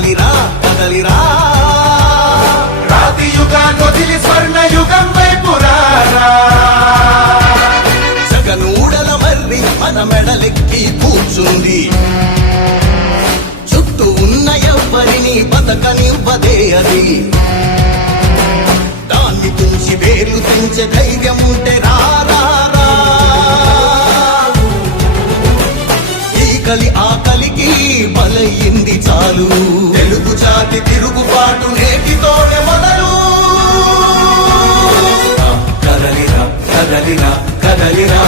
కదలిరా కదలిరా రాతి యుగాన్ని వదిలి స్వర్ణ యుగం వైపు రారా. జగనూడల మర్రి మన మెడలెక్కి కూర్చుంది, చుట్టూ ఉన్న ఎవ్వరిని బతకనివ్వదే అది. దాన్ని తుంచి వేర్లు తెంచే ధైర్యం ఉంటే రారా. ఈ కలి ఆకలికి బలయింది చాలు, తెలుగు జాతి తిరుగుబాటు నేటితోనే మొదలు. కదలిరా కదలిరా కదలిరా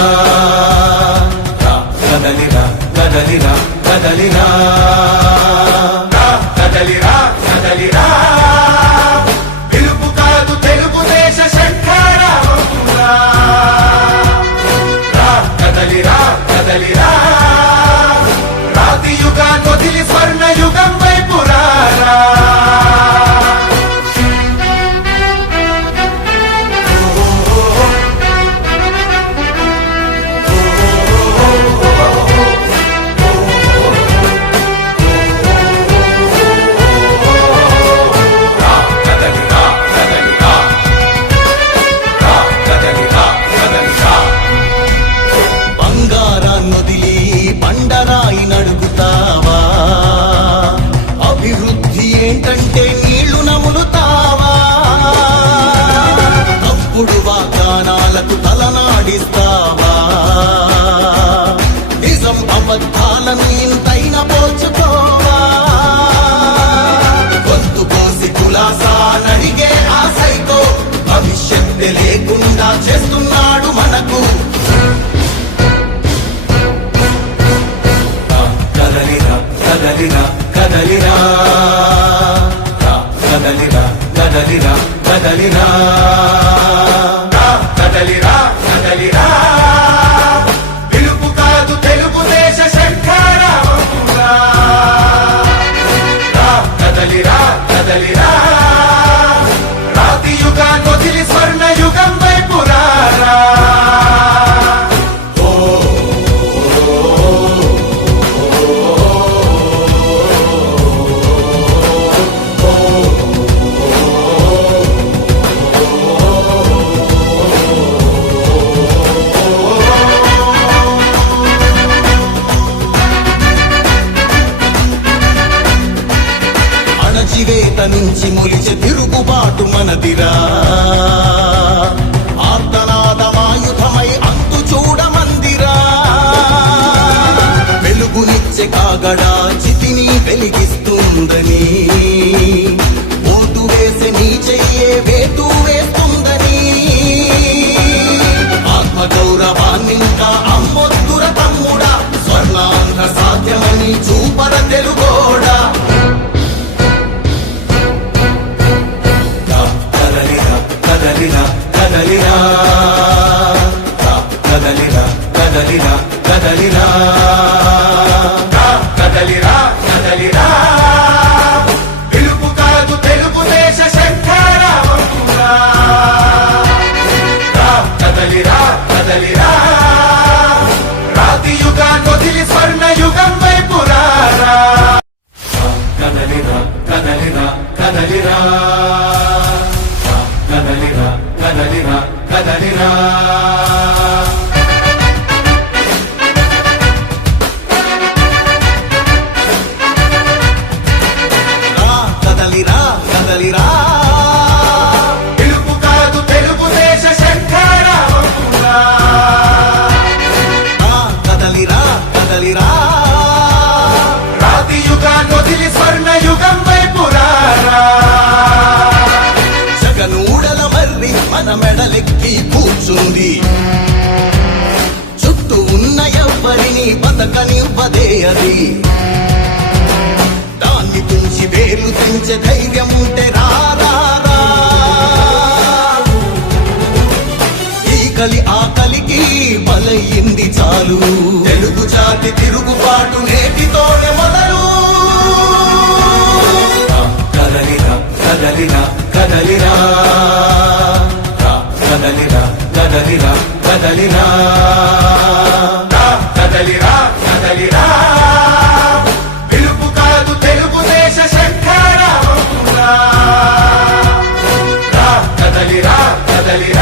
కదలిరా కదలిరా కదలిరా కదలిరా కదలిరా పిలుపు కాదు తెలుగుదేశ శంఖారావంగా. కదలిరా కదలిరా రాతి యుగాన్ని వదిలి స్వర్ణ యుగం వైపు రారా. బంగారాన్నొదిలి బండరాయి నడుగుతావా? అభివృద్ధి ఏంటంటే నీళ్లు నములుతావా? తప్పుడు వాగ్దానాలకు తలనాడిస్తావా? నిజం అబద్ధాలను ఇంతైన పోల్చుకోవా? గొంతు కోసి కులాసా నడిగే ఆ సైకో భవిష్యత్తు లేకుండా చేస్తున్నాడు మనకు. కదలిరా కదలిరా కదలిరా కదలిరా కదలిరా కదలిరా కదలిరా కదలిరా పిలుపు కాదు తెలుగుదేశ శంఖారావంగా. కదలిరా కదలిరా రాతి యుగాన్ని వదిలి స్వర్ణ యుగం వైపు రారా. అణచివేత నుంచి మొలిచే తిరుగుబాటు మనదిరా. ఆర్తనాదమాయుధమై అంతు చూడమందిరా. వెలుగునిచ్చే కాగడా చితిని వెలిగిస్తుందని, ఓటు వేసే నీ చెయ్యే వేటు వేస్తుందని. ఆత్మగౌరవాన్నింకా అమ్మొద్దుర తమ్ముడా, స్వర్ణాంధ్ర సాధ్యమని చూపర తెలుగోడా. కదలిరా కదలిరా కదలిరా కదలిరా కదలిరా కదలిరా కదలిరా పిలుపు కాదు తెలుగుదేశ శంఖారావంగా. కదలిరా కదలిరా రాతి యుగాన్ని వదిలి స్వర్ణ యుగం వైపు రారా. కదలిరా కదలిరా కదలిరా కదలిరా కదలిరా కదలిరా కదలిరా కదలిరా పిలుపు కాదు తెలుగుదేశ శంఖారావంగా. కదలిరా కదలిరా రాతి యుగాన్ని వదిలి స్వర్ణ యుగం వైపు రారా. జగనూడల మర్రి మన మెడలెక్కి కూర్చుంది, చుట్టూ ఉన్న ఎవ్వరిని బతకనివ్వదే అది. దాన్ని తుంచి వేర్లు తెంచే ధైర్యం ఉంటే రారా. ఈ కలి ఆకలికి బలయింది చాలు, తెలుగు జాతి తిరుగుబాటు నేటితోనే మొదలు. కదలిరా కదలిరా కదలిరా కదలిరా కదలిరా కదలిరా కదలిరా కదలిరా పిలుపు కాదు తెలుగుదేశ శంఖ కదలిరా